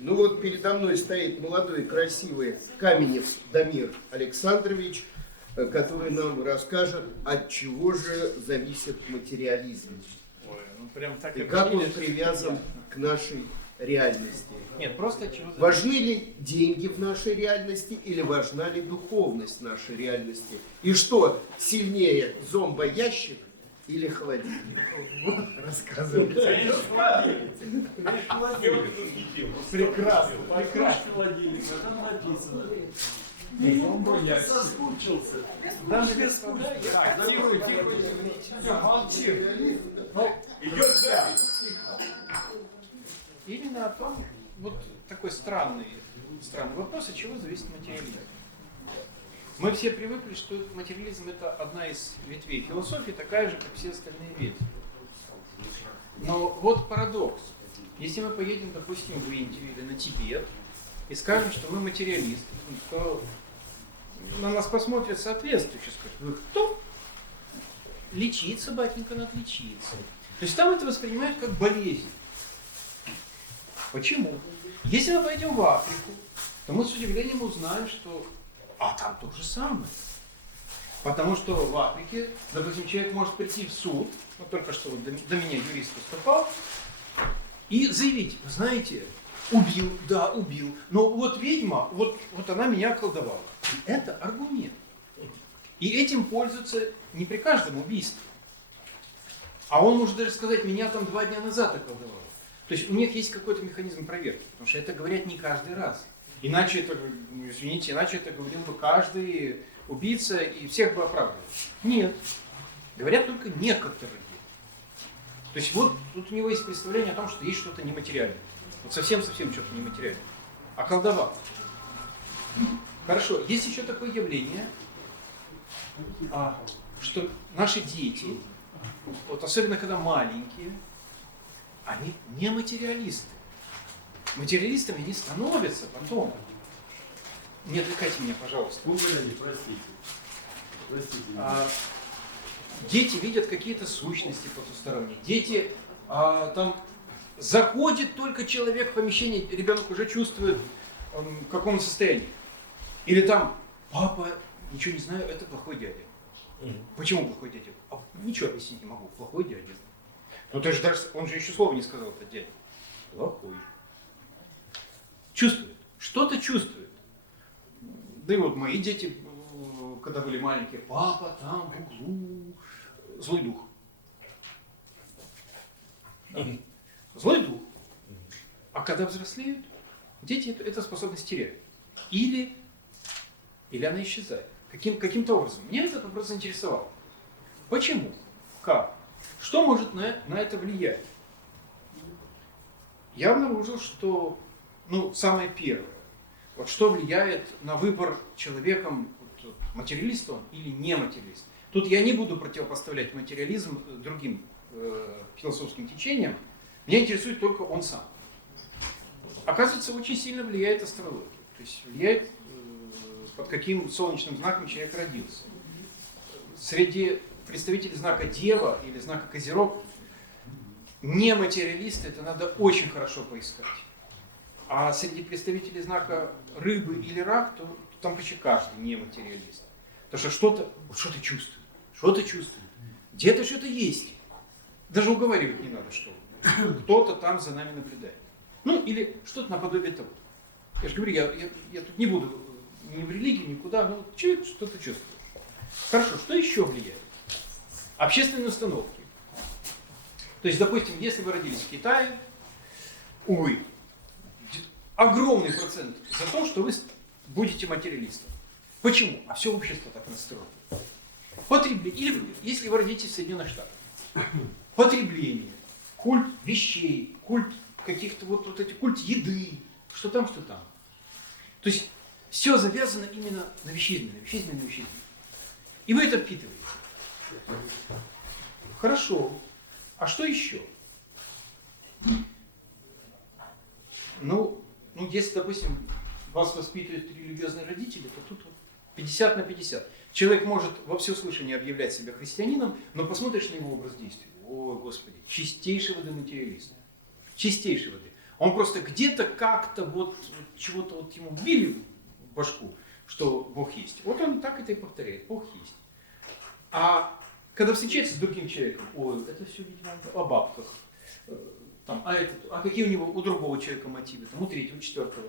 Ну вот передо мной стоит молодой, красивый Каменев Дамир Александрович, который нам расскажет, от чего же зависит материализм. Ой, ну прям так и как он привязан к нашей реальности. Нет, просто от чего зависит. Важны ли деньги в нашей реальности или важна ли духовность нашей реальности? И что сильнее, зомбоящик или холодильник? Вот, рассказывайте. Прекрасно, прекрасно. Холодильник, а там написано. Соскучился. Дамы и господа, я молчи. Идет запись. Именно о том, вот такой странный вопрос, от чего зависит материализм. Мы все привыкли, что материализм — это одна из ветвей философии, такая же, как все остальные ветви. Но вот парадокс. Если мы поедем, допустим, в Индию или на Тибет и скажем, что мы материалисты, то на нас посмотрят соответствующе, скажут: вы кто? Лечиться, батенька, надо лечиться. То есть там это воспринимают как болезнь. Почему? Если мы пойдем в Африку, то мы с удивлением узнаем, что там то же самое. Потому что в Африке, допустим, человек может прийти в суд, вот только что вот до меня юрист выступал, и заявить: вы знаете, убил, да, убил, но вот ведьма, вот она меня околдовала. Это аргумент. И этим пользуются не при каждом убийстве. А он может даже сказать: меня там 2 дня назад околдовало. То есть у них есть какой-то механизм проверки, потому что это говорят не каждый раз. Иначе это, извините, иначе это говорил бы каждый убийца и всех бы оправдывал. Нет. Говорят только некоторые. То есть вот тут у него есть представление о том, что есть что-то нематериальное. Вот совсем-совсем что-то нематериальное. Околдовал. Хорошо, есть еще такое явление, что наши дети, вот особенно когда маленькие, они не материалисты. Материалистами они становятся потом. Не отвлекайте меня, пожалуйста. Простите. Дети видят какие-то сущности потусторонние. Дети там заходит только человек в помещение, ребенок уже чувствует, в каком он состоянии. Или там: папа, ничего не знаю, это плохой дядя. Почему плохой дядя? Ничего объяснить не могу. Плохой дядя. Ну ты же даже, он же еще слова не сказал, этот дядя. Плохой. Чувствует. Что-то чувствует. Да и вот мои дети, когда были маленькие: папа там в углу, злой дух. Злой дух. А когда взрослеют, дети эту способность теряют. Или она исчезает. Каким-то образом. Меня этот вопрос заинтересовал. Почему? Как? Что может на это влиять? Я обнаружил, что самое первое, вот что влияет на выбор человеком, материалист он или не материалист. Тут я не буду противопоставлять материализм другим философским течениям, меня интересует только он сам. Оказывается, очень сильно влияет астрология, то есть влияет, под каким солнечным знаком человек родился. Среди представителей знака Дева или знака Козерог не материалисты, это надо очень хорошо поискать. А среди представителей знака Рыбы или Рак, то там почти каждый не материалист. Потому что что-то чувствует, где-то что-то есть. Даже уговаривать не надо, что кто-то там за нами наблюдает. Или что-то наподобие того. Я же говорю, я тут не буду ни в религию, никуда, но человек что-то чувствует. Хорошо, что еще влияет? Общественные установки. То есть, допустим, если вы родились в Китае, увы, огромный процент за то, что вы будете материалистом. Почему? А все общество так настроено. Потребление. Или если вы родитесь в Соединенных Штатах. Потребление. Культ вещей, культ каких-то культ еды, что там, что там. То есть все завязано именно на вещизме. И вы это впитываете. Хорошо. А что еще? Если, допустим, вас воспитывают религиозные родители, то тут 50 на 50. Человек может во всеуслышание объявлять себя христианином, но посмотришь на его образ действия. О, Господи, чистейший воды материалист. Чистейший воды. Он просто где-то как-то вот чего-то вот ему вбили в башку, что Бог есть. Вот он так это и повторяет. Бог есть. А когда встречается с другим человеком, ой, это все, видимо, о бабках. Там, а какие у него, у другого человека мотивы? Там, у третьего, у четвертого.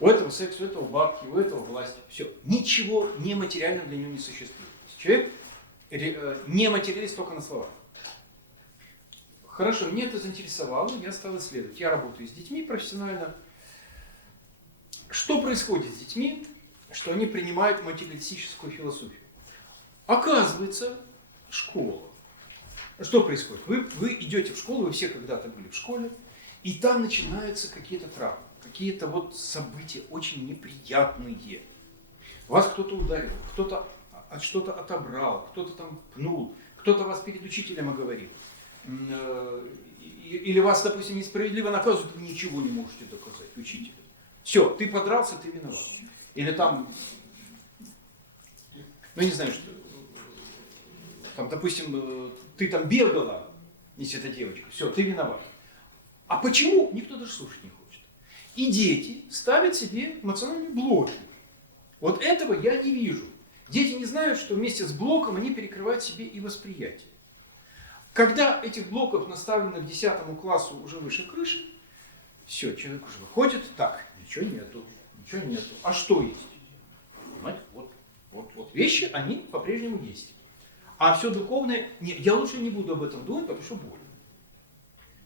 У этого секс, у этого бабки, у этого власть. Все. Ничего нематериального для него не существует. Человек не материалист только на словах. Хорошо, меня это заинтересовало, я стал исследовать. Я работаю с детьми профессионально. Что происходит с детьми, что они принимают материалистическую философию? Оказывается, школа. Что происходит? Вы идете в школу, вы все когда-то были в школе, и там начинаются какие-то травмы, какие-то вот события очень неприятные. Вас кто-то ударил, кто-то что-то отобрал, кто-то там пнул, кто-то вас перед учителем оговорил. Или вас, допустим, несправедливо наказывают, вы ничего не можете доказать учителю. Все, ты подрался, ты виноват. Или там, ну не знаю, что, там, допустим, ты там бегала, если это девочка, все, ты виноват. А почему? Никто даже слушать не хочет. И дети ставят себе эмоциональные блоки. Вот этого я не вижу. Дети не знают, что вместе с блоком они перекрывают себе и восприятие. Когда этих блоков наставлено к 10 классу уже выше крыши, все, человек уже выходит, так, ничего нету. А что есть? Понимаете, вот вещи, они по-прежнему есть. А все духовное, нет, я лучше не буду об этом думать, потому что больно.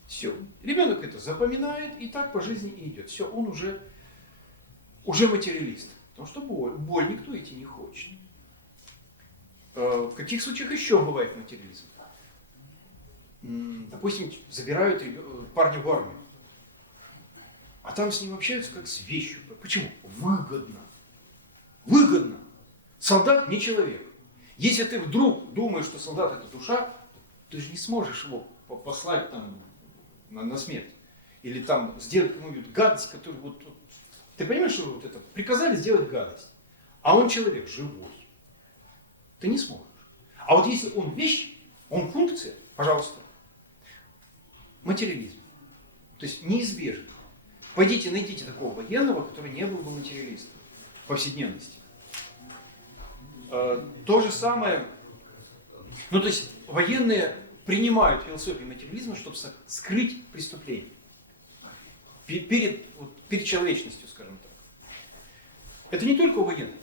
Все. Ребенок это запоминает и так по жизни и идет. Все, он уже материалист. Потому что боль никто идти не хочет. В каких случаях еще бывает материализм? Допустим, забирают парня в армию. А там с ним общаются как с вещью. Почему? Выгодно. Выгодно. Солдат не человек. Если ты вдруг думаешь, что солдат это душа, ты же не сможешь его послать там на смерть. Или там сделать какую-нибудь гадость, которую вот... Ты понимаешь, что вот это? Приказали сделать гадость. А он человек живой. Ты не сможешь. А вот если он вещь, он функция, пожалуйста. Материализм. То есть неизбежно. Пойдите, найдите такого военного, который не был бы материалистом в повседневности. То же самое, ну то есть военные принимают философию материализма, чтобы скрыть преступление перед человечностью, скажем так. Это не только у военных.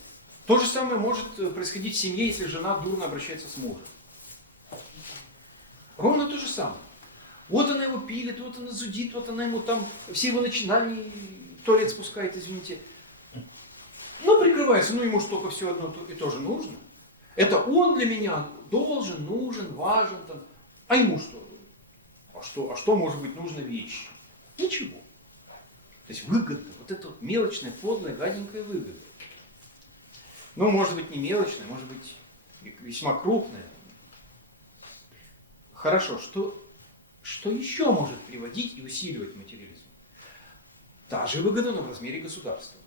То же самое может происходить в семье, если жена дурно обращается с мужем. Ровно то же самое. Вот она его пилит, вот она зудит, вот она ему там все его начинания в туалет спускает, извините. Ну, прикрывается, ну ему ж только все одно и то же нужно. Это он для меня должен, нужен, важен. Там. А ему что? А что может быть нужно вещи? Ничего. То есть выгодно. Вот это вот мелочная, подлая, гаденькая выгода. Ну, может быть, не мелочная, может быть, весьма крупная. Хорошо, что еще может приводить и усиливать материализм? Та же выгода, но в размере государства.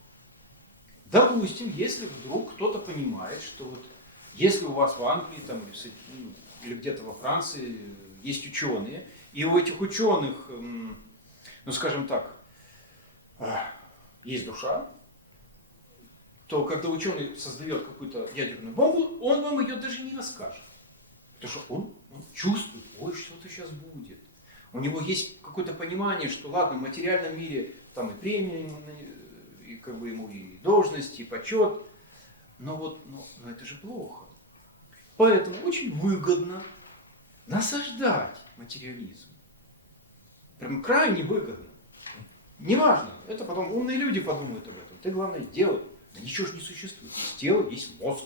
Допустим, если вдруг кто-то понимает, что вот если у вас в Англии там, или где-то во Франции есть ученые, и у этих ученых, ну скажем так, есть душа, то когда ученый создает какую-то ядерную бомбу, он вам ее даже не расскажет. Потому что он чувствует, ой, что-то сейчас будет. У него есть какое-то понимание, что ладно, в материальном мире там и премия, и как бы ему и должность, и почет, но это же плохо. Поэтому очень выгодно насаждать материализм. Прям крайне выгодно. Неважно, это потом умные люди подумают об этом. Ты, главное, делай. Да ничего же не существует. Есть тело, есть мозг.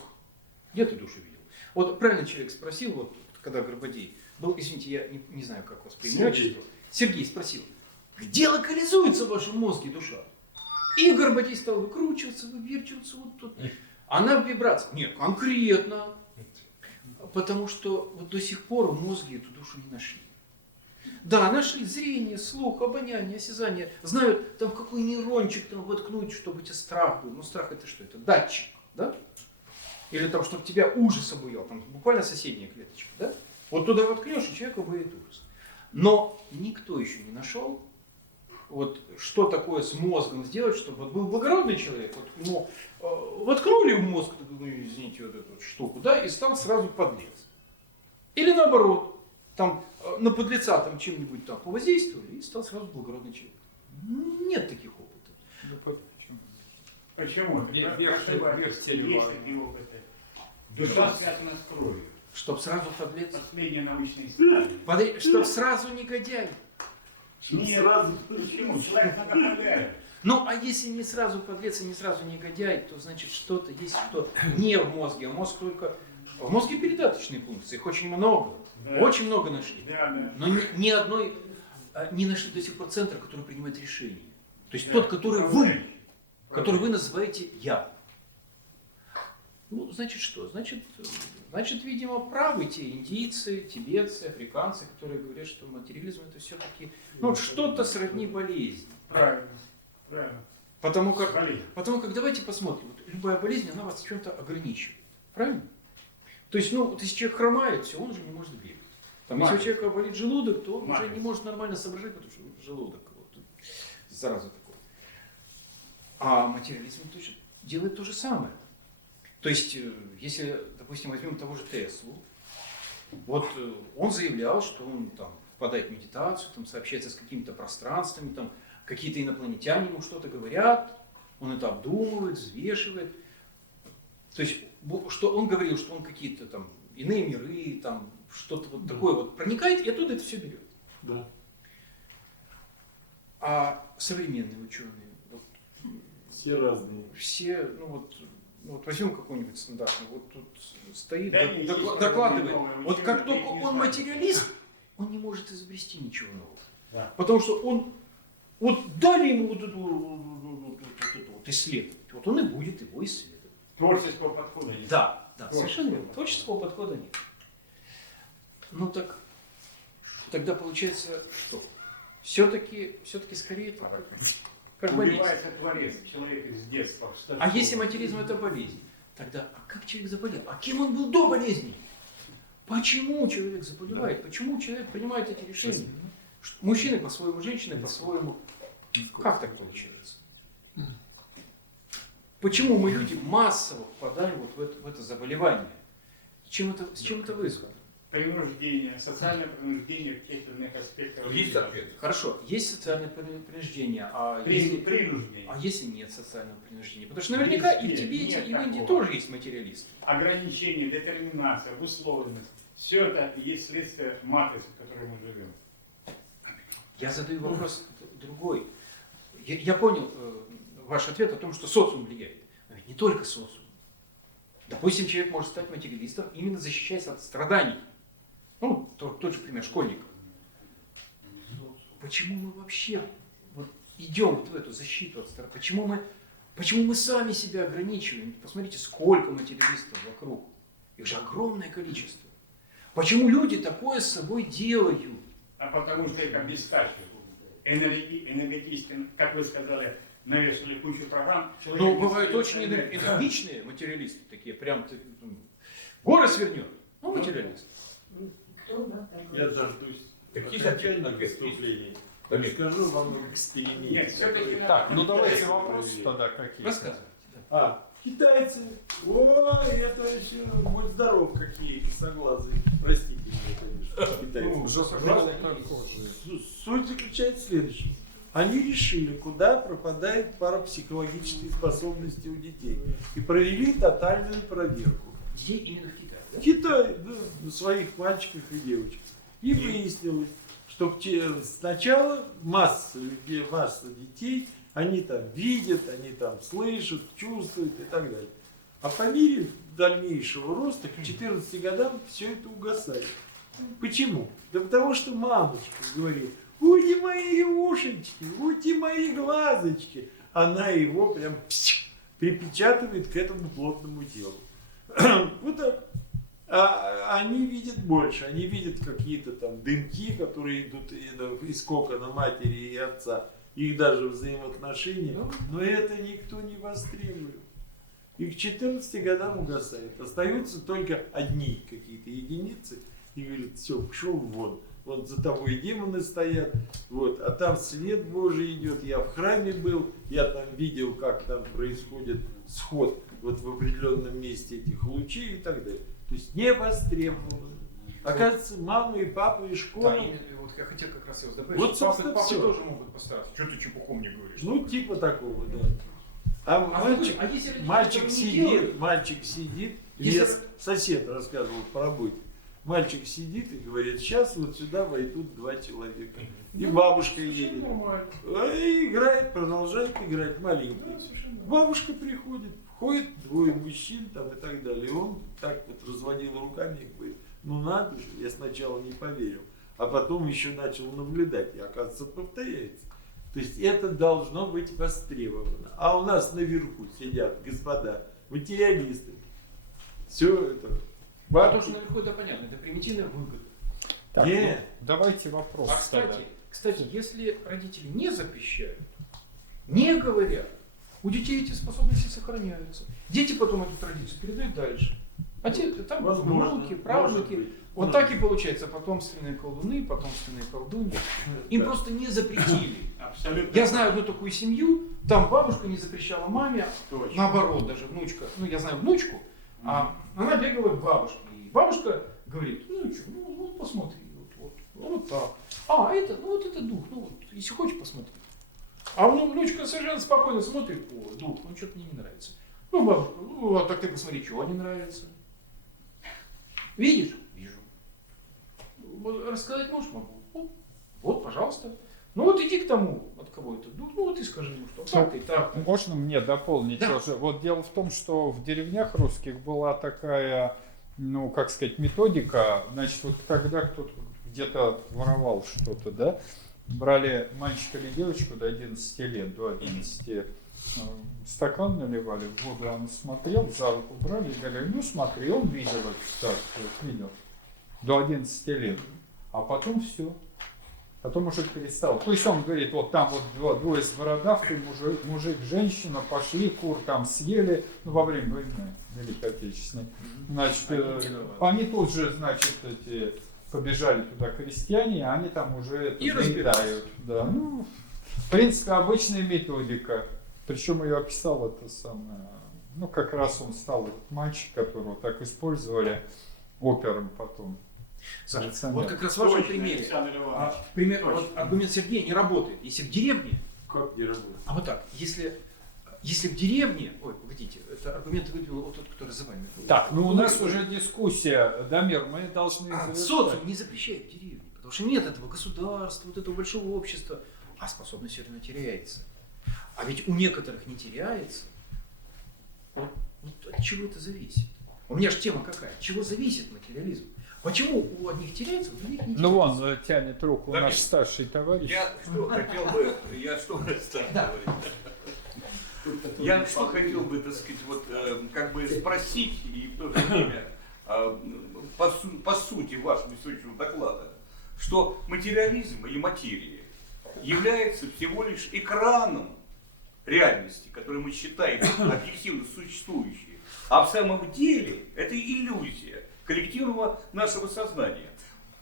Где ты душу видел? Вот правильно человек спросил, вот когда Горбадей был, извините, я не знаю, как вас по имени отчеству. Сергей спросил, где локализуется в вашем мозге душа? И Горбадей стал выкручиваться, выверчиваться вот тут. Она в вибрации. Нет, конкретно. Потому что вот до сих пор в мозге эту душу не нашли. Да, нашли зрение, слух, обоняние, осязание. Знают, там какой нейрончик там воткнуть, чтобы у тебя страх был. Ну страх это что? Это датчик, да? Или там, чтобы тебя ужас обуял. Там буквально соседняя клеточка, да? Вот туда воткнешь, и человеку будет ужас. Но никто еще не нашел вот что такое с мозгом сделать, чтобы вот был благородный человек, вот ему воткнули в мозг, ну, извините, вот эту вот штуку, да, и стал сразу подлец. Или наоборот, там на подлеца там чем-нибудь там повоздействовали, и стал сразу благородный человек. Нет таких опытов. Почему? Верх Есть такие опыты. Душа связана с кровью. Чтоб сразу подлец. Последние научные исследования. Чтоб сразу негодяй. Нет, сразу. почему? Человек многополярен. Ну, а если не сразу подлец и не сразу негодяй, то значит что-то есть, что не в мозге, а мозг только... В мозге передаточные функции, их очень много. Да. Очень много нашли. Да, да. Но ни одной не нашли до сих пор центра, который принимает решение. То есть Да. тот, который Управляющий. вы называете «я». Ну, значит что? Значит, видимо, правы те индийцы, тибетцы, африканцы, которые говорят, что материализм это все-таки вот что-то сродни болезни. Правильно. Правильно. Потому как Болезнь. давайте посмотрим, вот любая болезнь, она вас в чем-то ограничивает. Правильно? То есть, ну, вот если человек хромает, все, он уже не может бегать. Там, если у человека болит желудок, то он уже не может нормально соображать, потому что желудок, вот, зараза такая. А материализм делает то же самое. То есть, если, допустим, возьмем того же Теслу, вот он заявлял, что он там впадает в медитацию, там сообщается с какими-то пространствами, там какие-то инопланетяне ему что-то говорят, он это обдумывает, взвешивает. То есть, что он говорил, что он какие-то там иные миры, там что-то вот такое вот проникает и оттуда это все берет. Да. А современные ученые, вот, Все разные. все, ну вот возьмем какой-нибудь стандартный, вот тут стоит, Да, есть докладывает. новые Вот ученые, как только их не он знаю. материалист, он не может изобрести ничего нового. Да. Потому что он, вот дали ему вот эту вот исследовать, вот он и будет его исследовать. Творческого подхода нет. Да, Творческого совершенно верно. подхода. Творческого подхода нет. Ну так, тогда получается что? Все-таки скорее это как болезнь. Убивается творец, человек из детства. А если материализм это болезнь, тогда как человек заболел? А кем он был до болезни? Почему человек заболевает? Почему человек принимает эти решения? Мужчины по-своему, женщины по-своему. Как так получается? Почему мы люди массово впадаем вот в это заболевание? С чем это вызвано? Принуждение, социальное принуждение в тех или иных аспектах. Есть ответ. Хорошо, есть социальное принуждение, Принуждение. а если нет социального принуждения? Потому что наверняка и в Нет, Тибете, нет и в Индии такого. тоже есть материалисты. Ограничение, детерминация, обусловленность. Все это есть следствие матрицы, в которой мы живем. Я задаю вопрос другой. Я понял ваш ответ о том, что социум влияет. Но ведь не только социум. Допустим, человек может стать материалистом, именно защищаясь от страданий. Ну, тот же пример школьника. Почему мы вообще вот идем вот в эту защиту от страданий? Почему мы сами себя ограничиваем? Посмотрите, сколько материалистов вокруг. Их же огромное количество. Почему люди такое с собой делают? А потому что их обескачивают. Энергетически, как вы сказали, навешали кучу программ. Ну, бывают очень энергичные материалисты, такие прям горы свернет. Ну, материалист. Я дождусь окончательных выступлений. Так скажу вам эксперимент. Нет, все-таки... Так, ну давайте вопросы тогда какие. Рассказывайте. Китайцы. Ой, это вообще, будь здоров, какие косоглазые. Простите меня, конечно. Китайцы. Суть заключается в следующем. Они решили, куда пропадает парапсихологические способности у детей. И провели тотальную проверку. Где именно в Китае? Да? В Китае, да, на своих мальчиках и девочках. И выяснилось, что сначала масса людей, масса детей, они там видят, они там слышат, чувствуют и так далее. А по мере дальнейшего роста к 14 годам все это угасает. Почему? Да потому что мамочка говорит: «Уйди мои ушечки, уйди мои глазочки». Она его прям припечатывает к этому плотному телу. Вот так. А они видят больше, они видят какие-то там дымки, которые идут из кокона матери и отца, их даже взаимоотношения, но это никто не востребует. И к 14 годам угасает. Остаются только одни какие-то единицы, и говорят: все, пошел вон. вот за тобой демоны стоят, вот, а там свет Божий идет. Я в храме был, я там видел, как там происходит сход вот в определенном месте этих лучей и так далее. То есть не востребовано. Оказывается, мама и папа и школа. Да, именно, вот я хотел как раз его добавить, Вот, что собственно, папы всё. тоже могут постараться. Что ты чепухом мне говоришь? Ну, типа такого, да. А если родители мальчик этого не делают? мальчик сидит, Если мне сосед рассказывал по работе. Мальчик сидит и говорит, сейчас вот сюда войдут 2 человека. И бабушка едет. Нормально. И играет, продолжает играть маленький. Да, совершенно. Бабушка приходит, входит 2 мужчин там и так далее. И он так вот разводил руками и говорит, ну надо же, я сначала не поверил. А потом еще начал наблюдать, и оказывается повторяется. То есть это должно быть востребовано. А у нас наверху сидят господа материалисты. Все это. А то, что наверху, это понятно, это примитивная выгода. Так, Не. ну, давайте вопрос. А тогда. кстати, если родители не запрещают, не говорят, у детей эти способности сохраняются. Дети потом эту традицию передают дальше. А те, там Возможно, внуки, может правнуки. быть. Вот так и получается потомственные колдуны, потомственные колдуньи. Им Да. просто не запретили. Абсолютно. Я знаю одну такую семью, там бабушка не запрещала маме, Точно. наоборот, даже внучка, ну я знаю внучку, а она бегала к бабушке. И бабушка говорит, ну что, ну вот посмотри, вот так. А, это, ну вот это дух, ну вот, если хочешь, посмотри. А внучка совершенно спокойно смотрит, о, дух, ну что-то мне не нравится. Ну, бабушка, ну а так ты посмотри, чего не нравится. Видишь? Вижу. Вот рассказать можешь? Могу. Вот, пожалуйста. Ну вот иди к тому, от кого это дух, ну вот и скажи ему, что так и так. Можно мне дополнить Да. тоже? Вот дело в том, что в деревнях русских была такая, ну, как сказать, методика. Значит, вот когда кто-то где-то воровал что-то, да, брали мальчика или девочку до 11 лет, до 11, стакан наливали, в воду он смотрел, за руку брали и говорили, ну смотри, он видел эту ситуацию, видел, до 11 лет. А потом все. Потом мужик перестал. То есть он говорит, вот там вот двое с бородавкой, мужик, женщина, пошли, кур там съели, ну, во время войны Великой Отечественной. Значит, они тут же, значит, побежали туда крестьяне, а они там уже И разбирают. Да. Ну, в принципе, обычная методика. Причем ее описал это самое, ну, как раз он стал этот мальчик, которого так использовали опером потом. Саша, Александр. вот как раз в вашем Точно, примере. Александр Иванович. Пример, Точно. вот аргумент Сергея не работает. Если в деревне, Как не работает? а вот так, если в деревне, ой, погодите, это аргументы выдвинул вот тот, который за вами был. Так, ну у нас уже дискуссия, Дамир, мы должны завершать. Социум не запрещает в деревне, потому что нет этого государства, вот этого большого общества, а способность все равно теряется. А ведь у некоторых не теряется. Вот от чего это зависит? У меня же тема какая? От чего зависит материализм? Почему у одних теряется, у других не теряется? Ну вон тянет руку Дамир, наш старший товарищ. Я что хотел бы, я что хотел бы, так сказать, вот как бы спросить и в то же время по сути вашего сегодняшнего доклада, что материализм или материя является всего лишь экраном реальности, которую мы считаем объективно существующей, а в самом деле это иллюзия коллективного нашего сознания.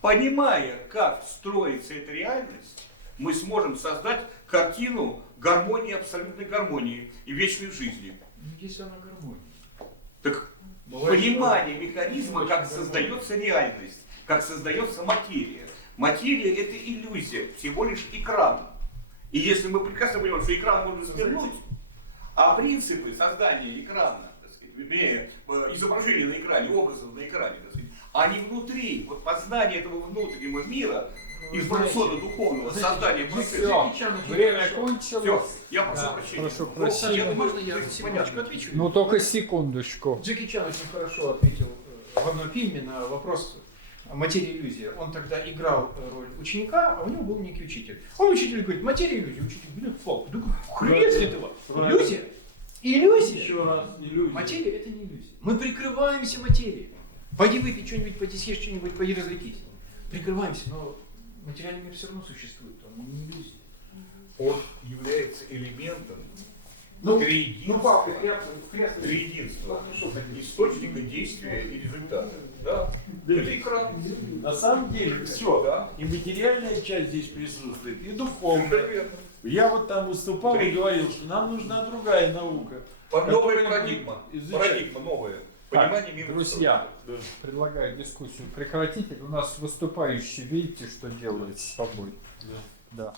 Понимая, как строится эта реальность, мы сможем создать картину гармонии, абсолютной гармонии и вечной жизни. Ну, есть она гармония. Так Бывает, понимание что механизма, не как очень создается реальность, как создается материя. Материя – это иллюзия, всего лишь экран. И если мы прекрасно понимаем, что экран можно свернуть, а принципы создания экрана, так сказать, вернее, изображения на экране, образов на экране, так сказать, они внутри, вот познание этого внутреннего мира, информационно-духовного создания процесса. Все, время Все, кончилось. я прошу Да, прощения. прошу Ну, прощения. я думаю, Можно я то есть секундочку понятно. отвечу? Ну только секундочку. Джеки Чан очень хорошо ответил в одном фильме на вопрос материя иллюзия. Он тогда играл роль ученика, а у него был некий учитель. Он учитель говорит, материя иллюзия. Учитель говорит, флоп. Хрен с этого. Иллюзия. Иллюзия. Еще раз, иллюзия. Материя это не иллюзия. Мы прикрываемся материей. Пойди выпей что-нибудь, пойди съешь что-нибудь, пойди развлекись. Прикрываемся, но материальный мир все равно существует. Он не иллюзия. Он является элементом Ну, Триединство. Триединство. Источника, действия и результата. Да. Это экран. На самом деле все. Да. И материальная часть здесь присутствует, и Совершенно духовная. верно. Я вот там выступал и говорил, что нам нужна другая наука. Новая которая парадигма. будет изучать. Парадигма новая. Так, Понимание мира. друзья, Да. предлагаю дискуссию прекратить. У нас выступающий, видите, что делает с собой. Да.